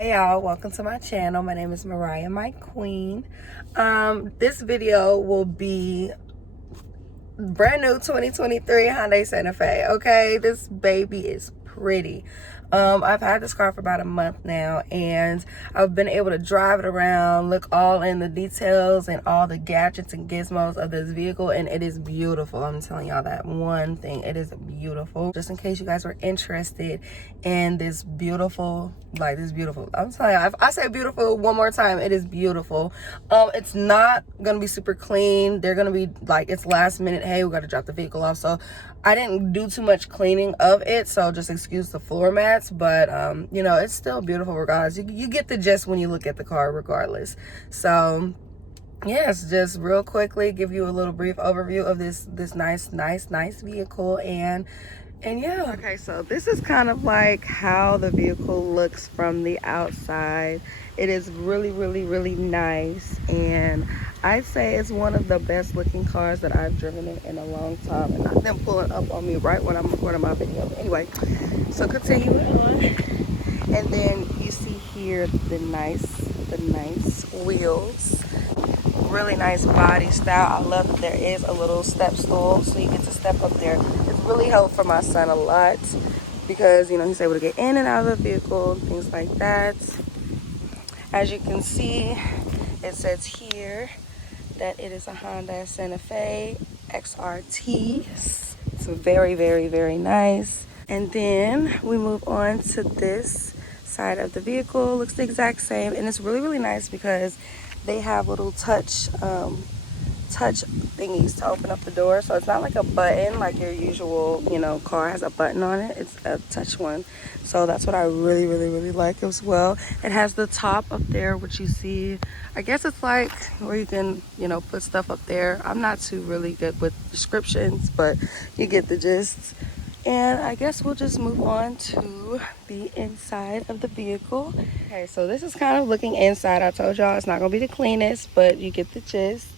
Hey y'all, welcome to my channel. My name is Mariah, my queen. This video will be brand new 2023 Hyundai Santa Fe. Okay, this baby is pretty. I've had this car for about a month now, and I've been able to drive it around, look all in the details and all the gadgets and gizmos of this vehicle, and it is beautiful. I'm telling y'all that one thing, it is beautiful. Just in case you guys were interested in this beautiful, I'm telling you, if I say beautiful one more time, it is beautiful. It's not gonna be super clean. They're gonna be like, it's last minute, hey, we gotta drop the vehicle off, so I didn't do too much cleaning of it, so just excuse the floor mats. But you know, it's still beautiful regardless. You get the gist when you look at the car regardless. So yes, just real quickly give you a little brief overview of this nice vehicle. And yeah, okay, so this is kind of like how the vehicle looks from the outside. It is really nice, and I'd say it's one of the best looking cars that I've driven in a long time, and not them pulling up on me right when I'm recording my video. Anyway, so continuing on, and then you see here the nice wheels, really nice body style. I love that there is a little step stool, so you get to step up there. It's really helped for my son a lot because, you know, he's able to get in and out of the vehicle, things like that. As you can see, it says here that it is a Hyundai Santa Fe XRT. It's very nice. And then we move on to this side of the vehicle. Looks the exact same, and it's really nice because they have little touch thingies to open up the door. So it's not like a button like your usual, you know, car has a button on it. It's a touch one. So that's what I really like as well. It has the top up there, which you see, I guess it's like where you can, you know, put stuff up there. I'm not too really good with descriptions, but you get the gist. And I guess we'll just move on to the inside of the vehicle. Okay, so this is kind of looking inside. I told y'all it's not gonna be the cleanest, but you get the gist.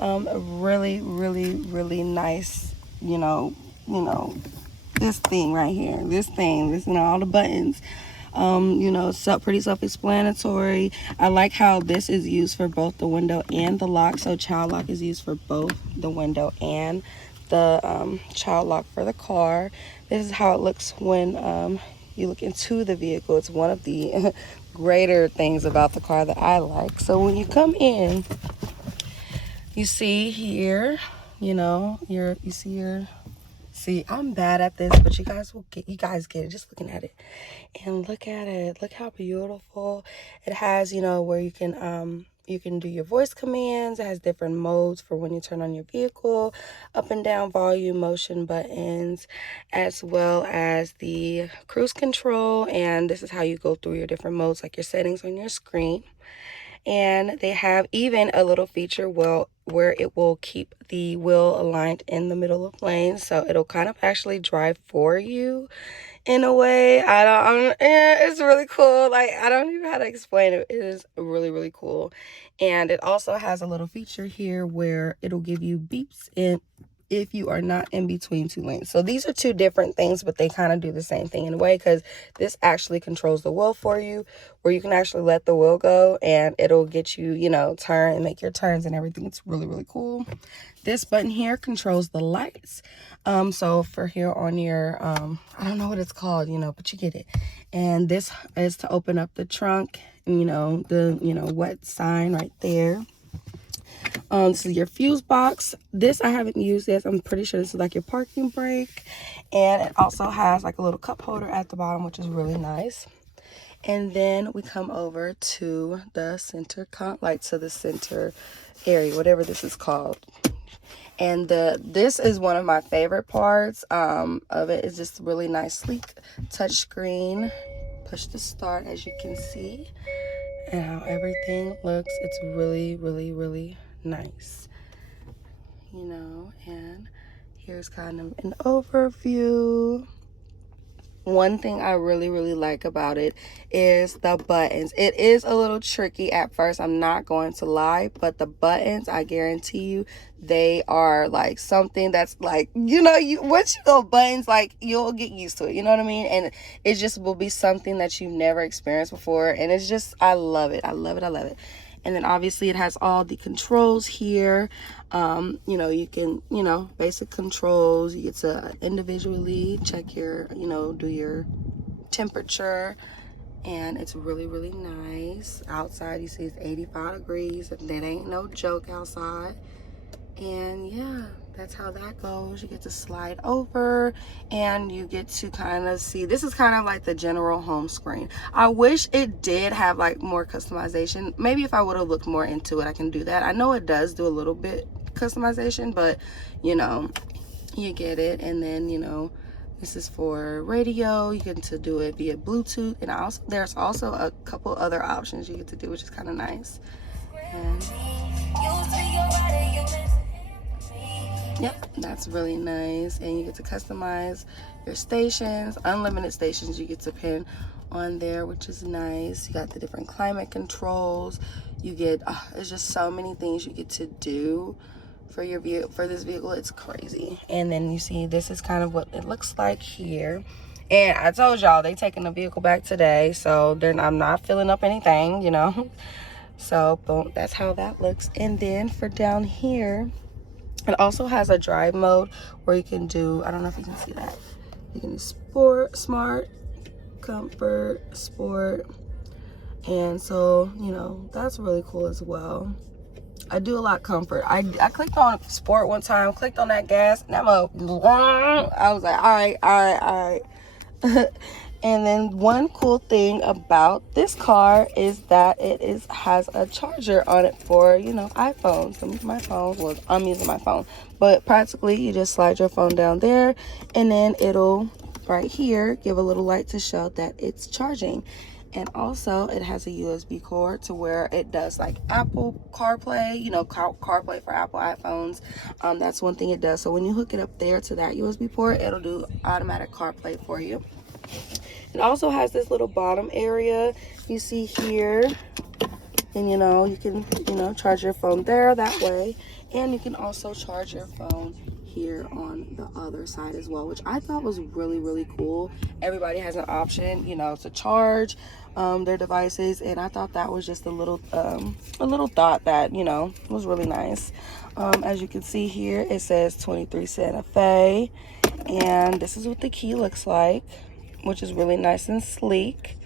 Really nice, you know, this thing right here, this, you know, all the buttons. You know, it's pretty self-explanatory. I like how this is used for both the window and the lock. So child lock is used for both the window and the child lock for the car. This is how it looks when you look into the vehicle. It's one of the greater things about the car that I like. So when you come in, you see here, you know, see, I'm bad at this, but you guys get it just looking at it. And look at it, look how beautiful. It has, you know, where you can do your voice commands. It has different modes for when you turn on your vehicle, up and down volume, motion buttons, as well as the cruise control. And this is how you go through your different modes, like your settings on your screen. And they have even a little feature where it will keep the wheel aligned in the middle of lanes, so it'll kind of actually drive for you in a way. It's really cool. Like, I don't even know how to explain it. It is really cool. And it also has a little feature here where it'll give you beeps if you are not in between two lanes. So these are two different things, but they kind of do the same thing in a way, because this actually controls the wheel for you, where you can actually let the wheel go and it'll get you, you know, turn and make your turns and everything. It's really cool. This button here controls the lights. So for here on your I don't know what it's called, you know, but you get it. And this is to open up the trunk, you know, the, you know, wet sign right there. This is your fuse box. This I haven't used this. I'm pretty sure this is like your parking brake. And it also has like a little cup holder at the bottom, which is really nice. And then we come over to the center to the center area, whatever this is called. And this is one of my favorite parts of it. It's just really nice, sleek touchscreen. Push to start, as you can see, and how everything looks. It's really nice, you know. And here's kind of an overview. one thing I really like about it is the buttons. It is a little tricky at first, I'm not going to lie, but the buttons, I guarantee you, they are like something that's like, you know, once you go buttons, like, you'll get used to it, you know what I mean? And it just will be something that you've never experienced before, and it's just, I love it. I love it. And then obviously it has all the controls here. You know, you can, you know, basic controls. You get to individually check your, you know, do your temperature. And it's really nice. Outside you see it's 85 degrees. That ain't no joke outside. And yeah, that's how that goes. You get to slide over and you get to kind of see, this is kind of like the general home screen. I wish it did have like more customization. Maybe if I would have looked more into it, I can do that. I know it does do a little bit customization, but you know, you get it. And then, you know, this is for radio. You get to do it via Bluetooth, and also there's also a couple other options you get to do, which is kind of nice. And yep, that's really nice. And you get to customize your stations, unlimited stations you get to pin on there, which is nice. You got the different climate controls. You get there's just so many things you get to do for your vehicle, for this vehicle. It's crazy. And then you see this is kind of what it looks like here. And I told y'all they taking the vehicle back today, so I'm not filling up anything, you know. So boom, that's how that looks. And then for down here, it also has a drive mode where you can do, I don't know if you can see that, you can do sport, smart, comfort, sport. And so, you know, that's really cool as well. I do a lot comfort. I clicked on sport one time, clicked on that gas, and I was like, all right. And then one cool thing about this car is that it has a charger on it for, you know, iPhones. I'm using my phone. Well, I'm using my phone. But practically, you just slide your phone down there, and then it'll, right here, give a little light to show that it's charging. And also, it has a USB cord to where it does like Apple CarPlay, you know, CarPlay for Apple iPhones. That's one thing it does. So when you hook it up there to that USB port, it'll do automatic CarPlay for you. It also has this little bottom area you see here. And, you know, you can, you know, charge your phone there that way. And you can also charge your phone here on the other side as well, which I thought was really cool. Everybody has an option, you know, to charge their devices, and I thought that was just a little thought that, you know, was really nice. As you can see here, it says 23 Santa Fe, and this is what the key looks like, which is really nice and sleek.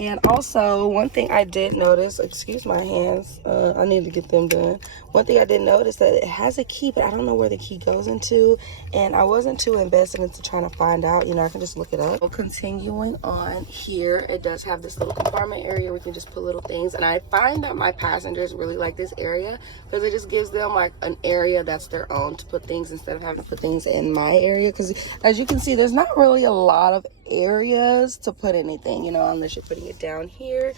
And also, one thing I did notice, excuse my hands, I need to get them done. One thing I did notice that it has a key, but I don't know where the key goes into. And I wasn't too invested into trying to find out. You know, I can just look it up. So continuing on here, it does have this little compartment area where you can just put little things. And I find that my passengers really like this area because it just gives them like an area that's their own to put things instead of having to put things in my area. Because as you can see, there's not really a lot of areas to put anything, you know, unless you're putting it down here.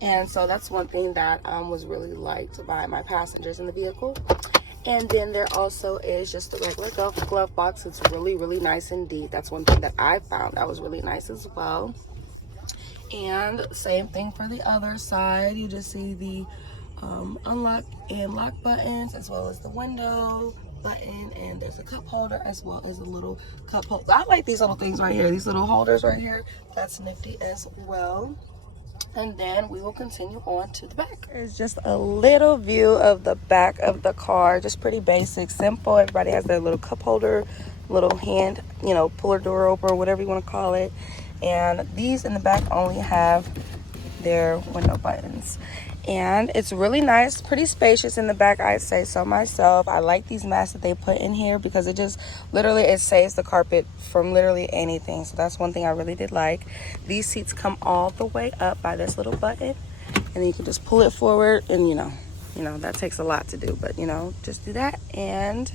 And so that's one thing that was really liked by my passengers in the vehicle. And then there also is just a regular glove box. It's really nice indeed. That's one thing that I found that was really nice as well. And same thing for the other side. You just see the unlock and lock buttons, as well as the window button, and there's a cup holder as well as a little cup holder. I like these little things right here, these little holders right here. That's nifty as well. And then we will continue on to the back. There's just a little view of the back of the car, just pretty basic, simple. Everybody has their little cup holder, little hand, you know, puller door opener, whatever you want to call it. And these in the back only have their window buttons. And it's really nice, pretty spacious in the back, I'd say so myself. I like these mats that they put in here because it just literally, it saves the carpet from literally anything. So that's one thing I really did like. These seats come all the way up by this little button, and then you can just pull it forward, and you know that takes a lot to do, but you know, just do that. And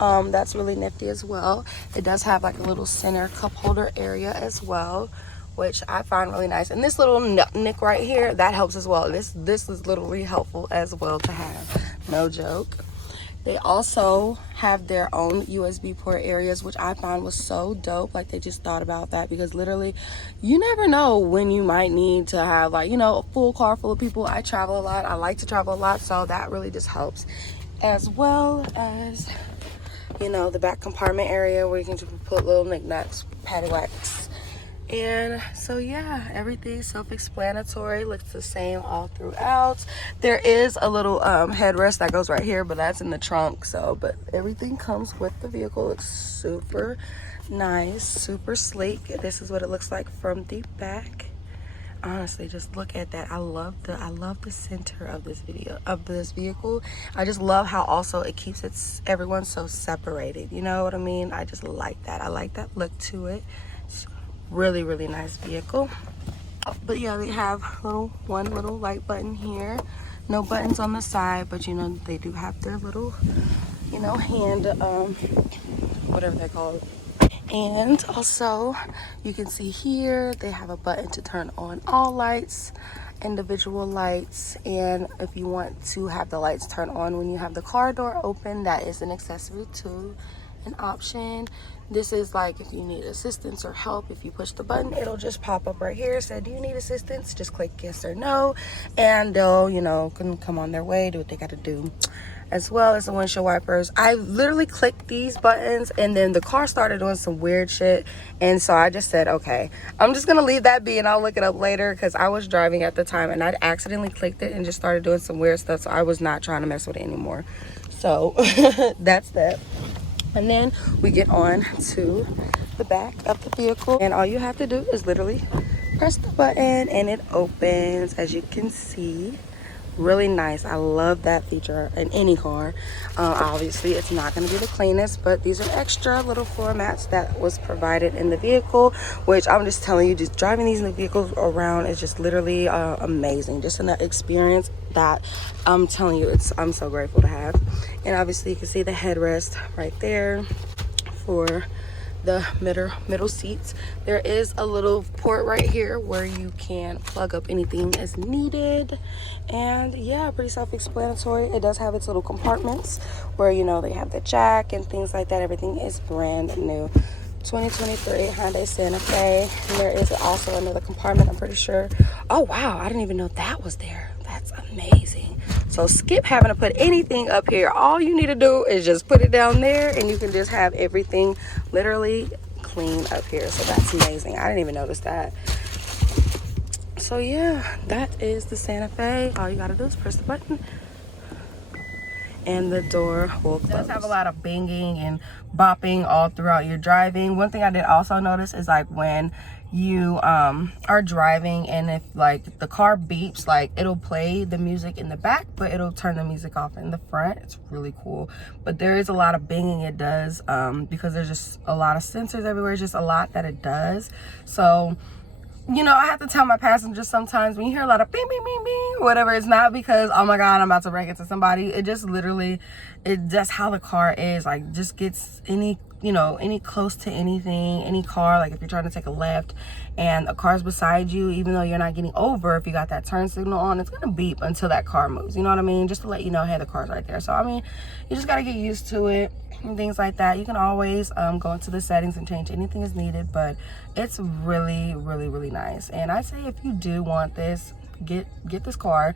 that's really nifty as well. It does have like a little center cup holder area as well, which I find really nice. And this little nick right here, that helps as well. This is literally helpful as well to have, no joke. They also have their own USB port areas, which I found was so dope. Like, they just thought about that, because literally you never know when you might need to have, like, you know, a full car full of people. I travel a lot, I like to travel a lot, so that really just helps. As well as, you know, the back compartment area where you can just put little knickknacks, paddywhacks. And so yeah, everything's self-explanatory, looks the same all throughout. There is a little headrest that goes right here, but that's in the trunk. So, but everything comes with the vehicle. Looks super nice, super sleek. This is what it looks like from the back. Honestly, just look at that. I love the center of this vehicle. I just love how also it keeps everyone so separated, you know what I mean? I just like that. I like that look to it. It's really, really nice vehicle. But yeah, they have one little light button here. No buttons on the side, but you know, they do have their little, you know, hand whatever they're called. And also, you can see here they have a button to turn on all lights, individual lights, and if you want to have the lights turn on when you have the car door open, that is an accessory to an option. This is like if you need assistance or help. If you push the button, it'll just pop up right here. So, do you need assistance? Just click yes or no, and they'll, you know, can come on their way, do what they got to do. As well as the windshield wipers. I literally clicked these buttons and then the car started doing some weird shit, and so I just said, okay, I'm just gonna leave that be and I'll look it up later, because I was driving at the time and I'd accidentally clicked it and just started doing some weird stuff, so I was not trying to mess with it anymore. So that's that. And then we get on to the back of the vehicle, and all you have to do is literally press the button and it opens, as you can see. Really nice. I love that feature in any car. Obviously it's not going to be the cleanest, but these are extra little floor mats that was provided in the vehicle, which I'm just telling you, just driving these in the vehicles around is just literally amazing. Just an experience that I'm telling you, I'm so grateful to have. And obviously you can see the headrest right there for the middle seats. There is a little port right here where you can plug up anything as needed, and yeah, pretty self-explanatory. It does have its little compartments where, you know, they have the jack and things like that. Everything is brand new. 2023 Hyundai Santa Fe. And there is also another compartment, I'm pretty sure. Oh wow, I didn't even know that was there. That's amazing. So skip having to put anything up here. All you need to do is just put it down there and you can just have everything literally clean up here. So that's amazing. I didn't even notice that. So yeah, that is the Santa Fe. All you gotta do is press the button and the door will close. It does have a lot of banging and bopping all throughout your driving. One thing I did also notice is like when you are driving and if like the car beeps, like it'll play the music in the back, but it'll turn the music off in the front. It's really cool. But there is a lot of banging it does because there's just a lot of sensors everywhere. It's just a lot that it does. So, you know, I have to tell my passengers sometimes when you hear a lot of bing, bing, bing, bing, whatever, it's not because, oh my God, I'm about to break into somebody. It just literally, it just how the car is, like just gets any, you know, any close to anything, any car, like if you're trying to take a left and a car's beside you, even though you're not getting over, if you got that turn signal on, it's gonna beep until that car moves, you know what I mean? Just to let you know, hey, the car's right there. So, I mean, you just gotta get used to it and things like that. You can always go into the settings and change anything as needed, but it's really, really, really nice. And I say if you do want this, get this car.